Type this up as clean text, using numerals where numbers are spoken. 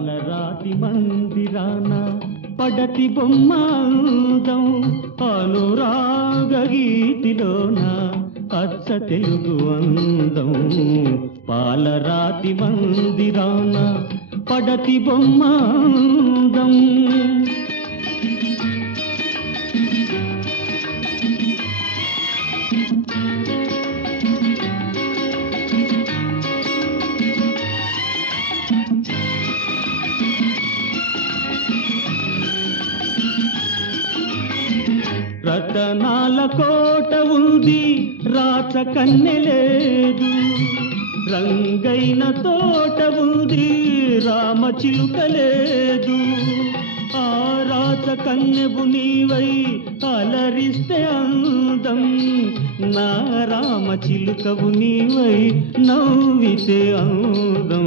పాలరాతి మందిరాన పడతి బొమ్మ అందం అనురాగ గీతిలోన అచ్చ తెలుగు అందం. పాలరాతి మందిరాన పడతి బొమ్మ అందం. రతనాల కోట ఉంది, రాచ కన్నె లేదు. రంగైన తోట ఉంది, రామ చిలుక లేదు. ఆ రాచ కన్నెవు నీవై అలరిస్తే అందం, నా రామ చిలుకవు నీవై నవ్వితే అందం.